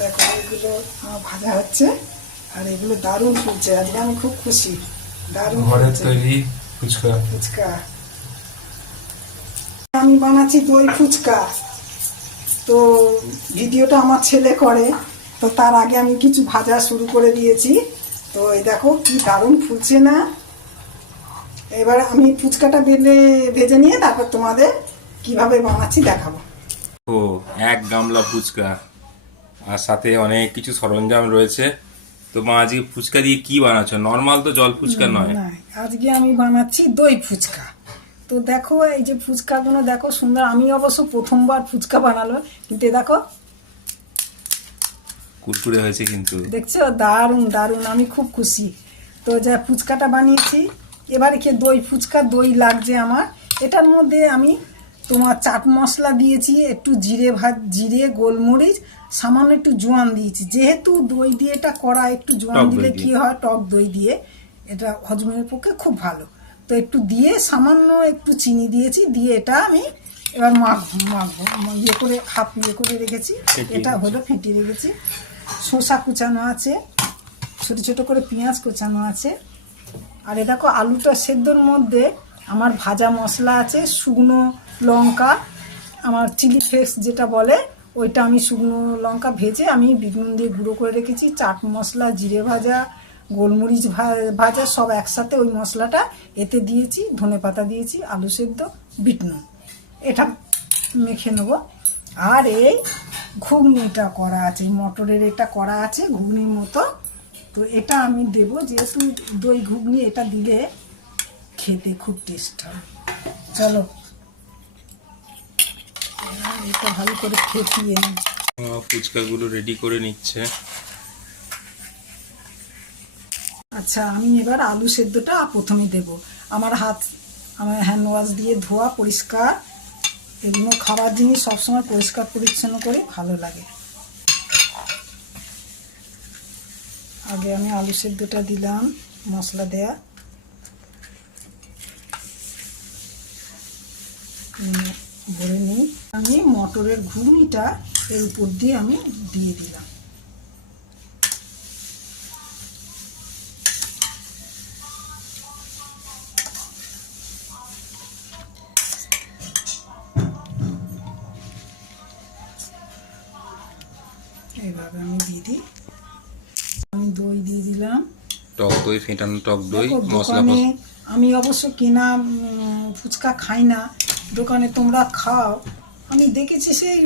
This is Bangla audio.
দেখো এগুলো ভাজা হচ্ছে আর এগুলো দারুণ ফুলছে। আজকে আমি খুব খুশি। দারুণ ঘরের তৈরি ফুচকা। ফুচকা আমি বানাচ্ছি দই ফুচকা। তো ভিডিওটা আমার ছেলে করে, তো তার আগে আমি কিছু ভাজা শুরু করে দিয়েছি। তো এই দেখো কি দারুণ ফুলছে না। এবার আমি ফুচকাটা ভেজে নিয়ে তারপর তোমাদের কিভাবে বানাচ্ছি দেখাবো। ও এক গামলা ফুচকা আর সাথে অনেক কিছু সরঞ্জাম রয়েছে। তো মা আজকে ফুচকা দিয়ে কি বানাচ্ছ? নর্মাল তো জল ফুচকা নয়। না, আজকে আমি বানাচ্ছি দই ফুচকা। তো দেখো এই যে ফুচকাগুলো দেখো সুন্দর। আমি অবশ্য প্রথমবার ফুচকা বানালো, কিন্তু এ দেখো কুরকুরে হয়েছে কিন্তু। দেখছো দারুণ দারুণ, আমি খুব খুশি। তো যা ফুচকাটা বানিয়েছি, এবারে কি দই ফুচকা দই লাগছে আমার। এটার মধ্যে আমি তোমার চাট মশলা দিয়েছি, একটু জিরে গোলমরিচ, সামান্য একটু জোয়ান দিয়েছি। যেহেতু দই দিয়ে এটা করা, একটু জোয়ান দিলে কি হয়, টক দই দিয়ে এটা হজমের পক্ষে খুব ভালো। তো একটু দিয়ে সামান্য একটু চিনি দিয়েছি, দিয়ে এটা আমি এবার মাখবো ইয়ে করে হাফ ইয়ে করে রেখেছি। এটা হলো ফেটিয়ে রেখেছি। শসা কুচানো আছে, ছোট ছোট করে পেঁয়াজ কুচানো আছে। আর এ দেখো আলুটা সেদ্ধর মধ্যে আমার ভাজা মশলা আছে, শুকনো লঙ্কা, আমার চিলি ফ্লেক্স যেটা বলে ওইটা, আমি শুকনো লঙ্কা ভেজে আমি বেগুন দিয়ে গুঁড়ো করে রেখেছি। চাট মশলা, জিরে ভাজা, গোলমরিচ ভাজা সব একসাথে ওই মশলাটা এতে দিয়েছি, ধনেপাতা দিয়েছি, আলু সেদ্ধ, বিট নুন, এটা মেখে নেবো। আর এই ঘুগনিটা করা আছে, মটরের এটা করা আছে ঘুগনির মতো। তো এটা আমি দেবো, যেহেতু দই ঘুগনি, এটা দিলে খেতে খুব টেস্ট হয়। চলো এটা ভালো করে ফেটিয়ে নিই। ফুচকাগুলো রেডি করে নিচ্ছে। আচ্ছা, আমি এবার আলু সেদ্ধটা প্রথমে দেব। আমার হ্যান্ড ওয়াশ দিয়ে ধোয়া পরিষ্কার। এগুলো খাবার জিনিস সবসময় পরিষ্কার পরিচ্ছন্ন করে ভালো লাগে। আগে আমি আলু সেদ্ধটা দিলাম, মশলা দেয়া, ভরে নিই। আমি মটরের ঘুগনিটা এর উপর দিয়ে আমি দিয়ে দিলাম। এইভাবে আমি দিয়ে দিই। আমি দই দিয়ে দিলাম, টক দই, ফেটানো টক দই, মশলা। দোকানে আমি অবশ্য কেনা ফুচকা খাই না, দোকানে তোমরা খাও, আমি দেখেছি সেই